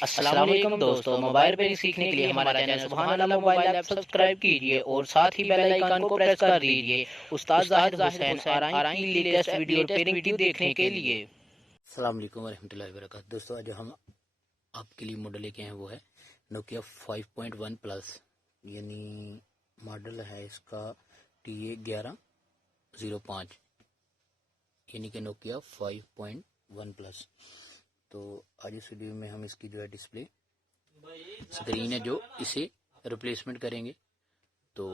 अस्सलाम वालेकुम दोस्तों, मोबाइल रिपेयरिंग सीखने के लिए हमारा चैनल सुभान अल्लाह मोबाइल ऐप सब्सक्राइब कीजिए और साथ ही बेल आइकन को प्रेस कर दीजिए उस्ताद जाहिद हुसैन आरआई की लेटेस्ट वीडियो रिपेयरिंग देखने के लिए। अस्सलाम वालेकुम वरहमतुल्लाहि वबरकातुहू। दोस्तों आज हम आपके लिए मॉडल लेके हैं, वो है नोकिया 5.1 प्लस, यानी मॉडल है इसका TA-1105, यानी कि नोकिया 5.1 प्लस। तो आज इस वीडियो में हम इसकी जो है डिस्प्ले स्क्रीन है जो इसे रिप्लेसमेंट करेंगे। तो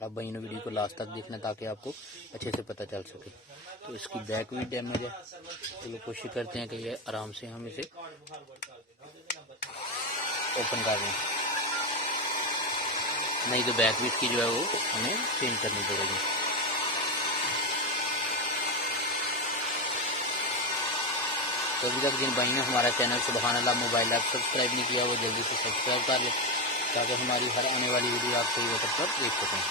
आप भाई वीडियो को लास्ट तक देखना ताकि आपको अच्छे से पता चल सके। तो इसकी बैक भी डैमेज है, तो कोशिश करते हैं कि ये आराम से हम इसे ओपन कर लें, नहीं तो बैक भी इसकी जो है वो हमें चेंज करनी पड़ेगी। तो अभी तक जिन भाई ने हमारा चैनल सुभान अल्लाह मोबाइल ऐप सब्सक्राइब नहीं किया वो जल्दी से सब्सक्राइब कर ले ताकि हमारी हर आने वाली वीडियो आप सही वक्त पर देख सकें।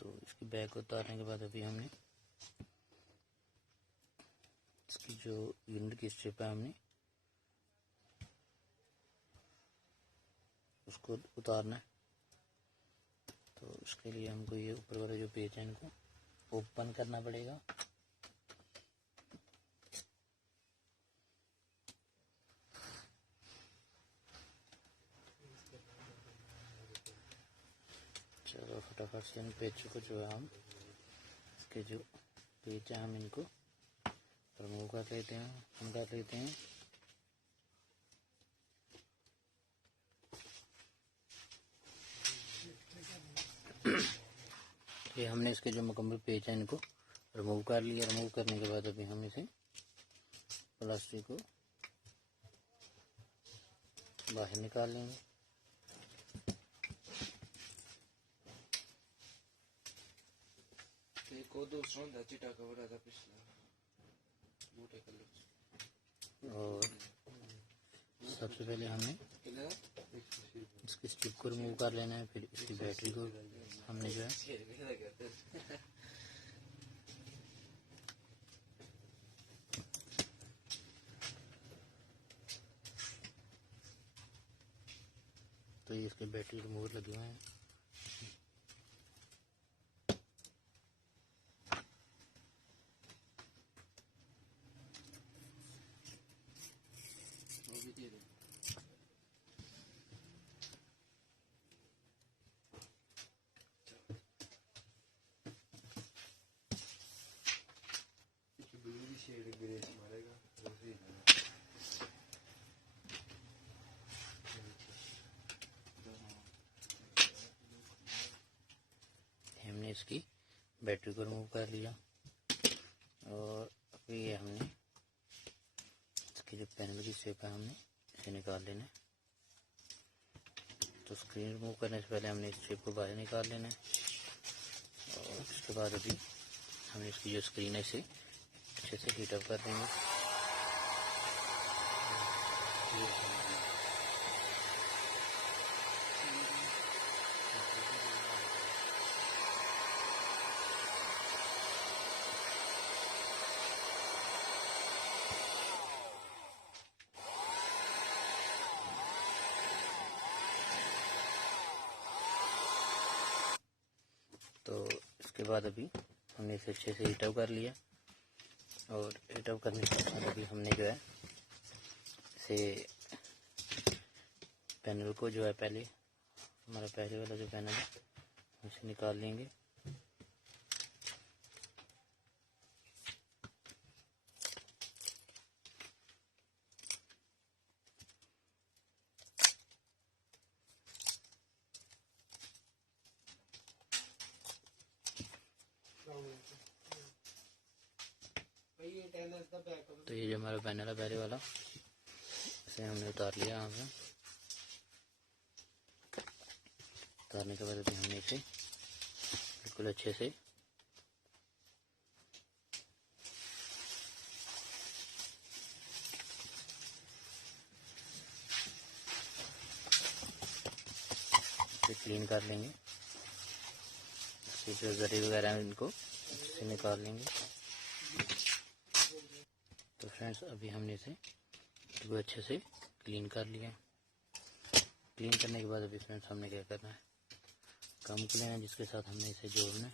तो इसकी बैक उतारने के बाद अभी हमने इसकी जो यूनिट की स्ट्रिप है हमने उसको उतारना है। तो उसके लिए हमको ये ऊपर वाला जो पेज है इनको ओपन करना पड़ेगा। चलो फटाफट से इन पेज को जो है हम इसके जो पेज है हम इनको रिमूव कर लेते हैं, हम कर लेते हैं। ये हमने इसके जो मुकम्मल पेज है इनको रिमूव कर लिया। रिमूव करने के बाद अभी हम इसे प्लास्टिक को बाहर निकाल लेंगे। और सबसे पहले हमने इसकी स्ट्रिप को रिमूव कर लेना है, फिर इसकी बैटरी को हमने जो है तो ये इसके बैटरी रिमूवर लगे हुए हैं। हमने इसकी बैटरी को रिमूव कर लिया और अभी ये हमने इसकी जो पैनल की शेप है हमने इसे निकाल लेना है। तो स्क्रीन रिमूव करने से पहले हमने इस चिप को बाहर निकाल लेना है और उसके बाद अभी हम इसकी जो स्क्रीन है इसे अच्छे से हीट अप कर देंगे। तो इसके बाद अभी हमने इसे अच्छे से हीट अप कर लिया और हीट अप करने के बाद अभी हमने जो है इसे पैनल को जो है पहले हमारा पहले वाला जो पैनल है उसे निकाल लेंगे। तो ये जो हमारा पैनल है पहले वाला इसे हमने उतार लिया यहाँ पे। उतारने के बाद अभी हमने इसे बिल्कुल अच्छे से क्लीन कर लेंगे। इसके जो जरी वगैरह हैं इनको इसे निकाल लेंगे। तो फ्रेंड्स अभी हमने इसे बिल्कुल अच्छे से क्लीन कर लिया। क्लीन करने के बाद अभी फ्रेंड्स हमने क्या करना है, कम को लेना जिसके साथ हमने इसे जोड़ना है।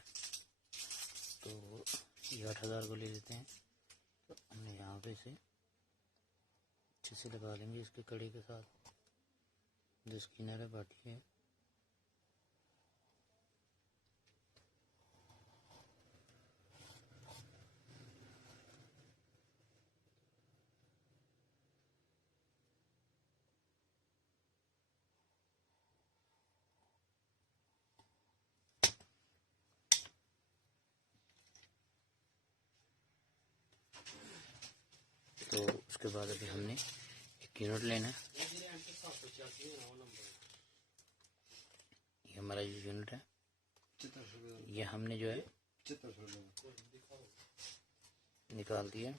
तो ये 8000 को ले लेते हैं। तो हमने यहाँ पे इसे अच्छे से लगा लेंगे इसके कड़ी के साथ, जो स्किनर है बाटी है। तो उसके बाद अभी हमने एक यूनिट लेना है। ये हमारा जो यूनिट है ये हमने जो है निकाल दिया।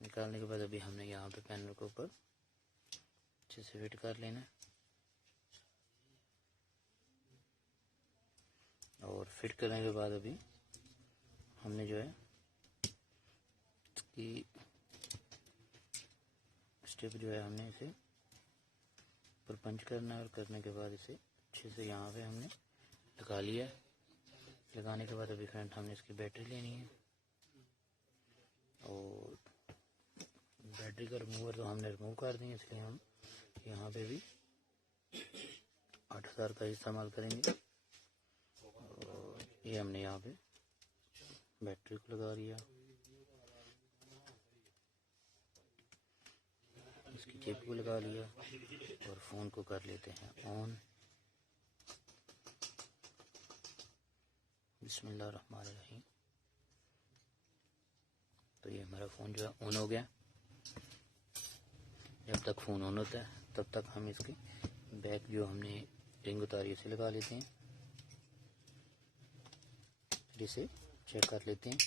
निकालने के बाद अभी हमने यहाँ पे पैनल के ऊपर अच्छे से फिट कर लेना है और फिट करने के बाद अभी हमने जो है इसकी स्टेप जो है हमने इसे ऊपर पंच करना है और करने के बाद इसे अच्छे से यहाँ पे हमने लगा लिया है। लगाने के बाद अभी फ्रेंड हमने इसकी बैटरी लेनी है और बैटरी का रिमूवर तो हमने रिमूव कर दी, इसलिए हम यहाँ पे भी 8000 का इस्तेमाल करेंगे। और ये हमने यहाँ पे बैटरी को लगा दिया, इसकी चिप को लगा लिया और फ़ोन को कर लेते हैं ऑन। बिस्मिल्लाहिर्रहमानिर्रहीम। तो ये हमारा फ़ोन जो है ऑन हो गया। जब तक फ़ोन ऑन होता है तब तक हम इसकी बैक जो हमने रिंग उतारी उसे लगा लेते हैं, फिर इसे चेक कर लेते हैं।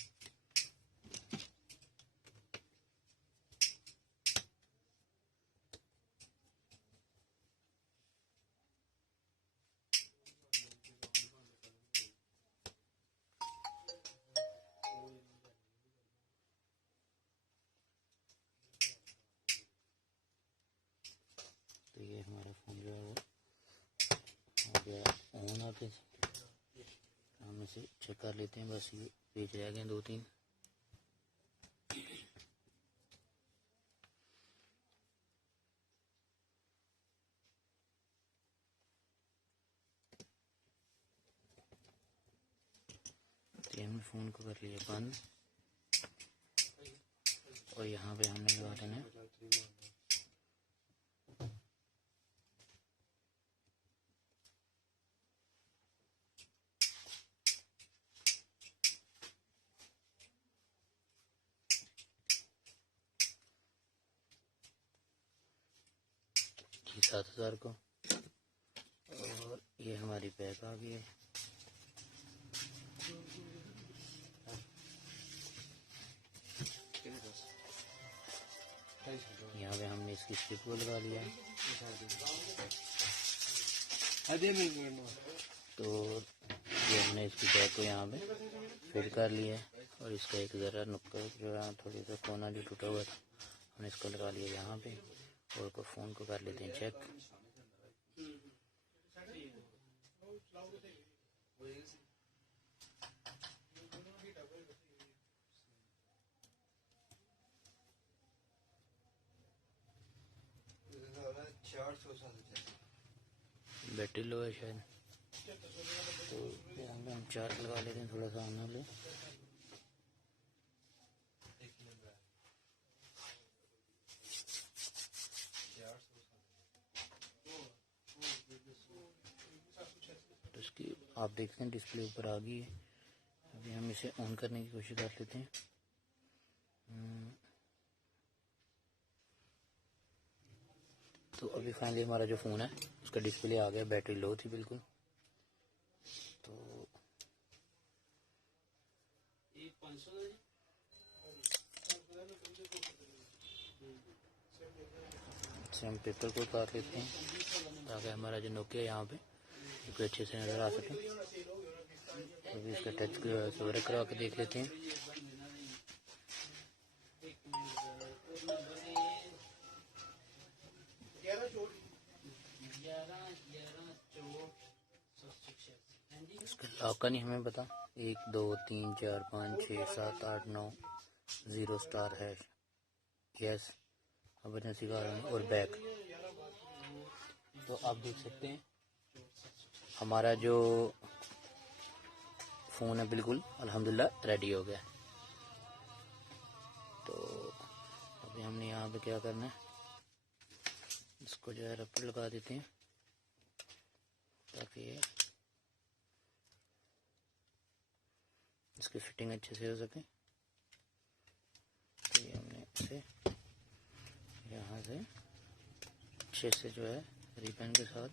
तो ये हमारा फ़ोन जो है वो हो गया ऑन। आते हम इसे चेक कर लेते हैं। बस ये पेज रह गए 2-3। तो हमने फ़ोन को कर लिया बंद और यहाँ पे हमने लगा देना है जी 7000 को। ये हमारी पैक आ गई है। यहाँ पे हमने इसकी स्ट्रिप को लगा लिया। तो ये हमने इसकी बैग को यहाँ पे फिट कर लिया है और इसका एक ज़रा नुक्कड़ जो है थोड़ी सा कोना जो टूटा हुआ था हमने इसको लगा लिया यहाँ पे। और को फ़ोन को कर लेते हैं चेक। बैटरी लो है शायद, तो यहाँ पे हम चार्ज लगा लेते हैं थोड़ा सा आने ले। तो इसकी आप देखते हैं डिस्प्ले ऊपर आ गई है। अभी हम इसे ऑन करने की कोशिश कर लेते हैं। तो अभी फाइनली हमारा जो फ़ोन है उसका डिस्प्ले आ गया। बैटरी लो थी बिल्कुल। तो इससे हम पेपर को उतार लेते हैं ताकि हमारा जो नोकिया यहाँ पे बिल्कुल अच्छे से नज़र आ सके। अभी इसका टच वगैरह करवा के देख लेते हैं। इसका लॉक का नहीं हमें पता। 1 2 3 4 5 6 7 8 9 0 स्टार है। यस, इमरजेंसी का और बैक। तो आप देख सकते हैं हमारा जो फ़ोन है बिल्कुल अल्हम्दुलिल्लाह रेडी हो गया। तो अभी हमने यहाँ पे क्या करना है, इसको जो है रबर लगा देते हैं ताकि इसकी फिटिंग अच्छे से हो सके। तो ये हमने इसे यहाँ से अच्छे से जो है रिबन के साथ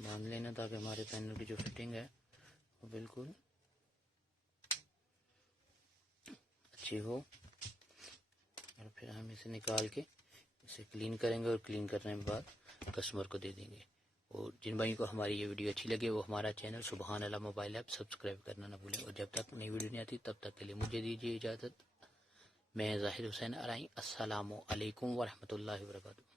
बांध लेना ताकि हमारे पैनल की जो फिटिंग है वो बिल्कुल अच्छी हो। और फिर हम इसे निकाल के इसे क्लीन करेंगे और क्लीन करने के बाद कस्टमर को दे देंगे। और जिन भाइयों को हमारी ये वीडियो अच्छी लगे वो हमारा चैनल सुबहान अल्लाह मोबाइल ऐप सब्सक्राइब करना ना भूलें। और जब तक नई वीडियो नहीं आती तब तक के लिए मुझे दीजिए इजाज़त। मैं ज़ाहिर हुसैन अराई। अस्सलामु अलैकुम व रहमतुल्लाहि व बरकातुहू।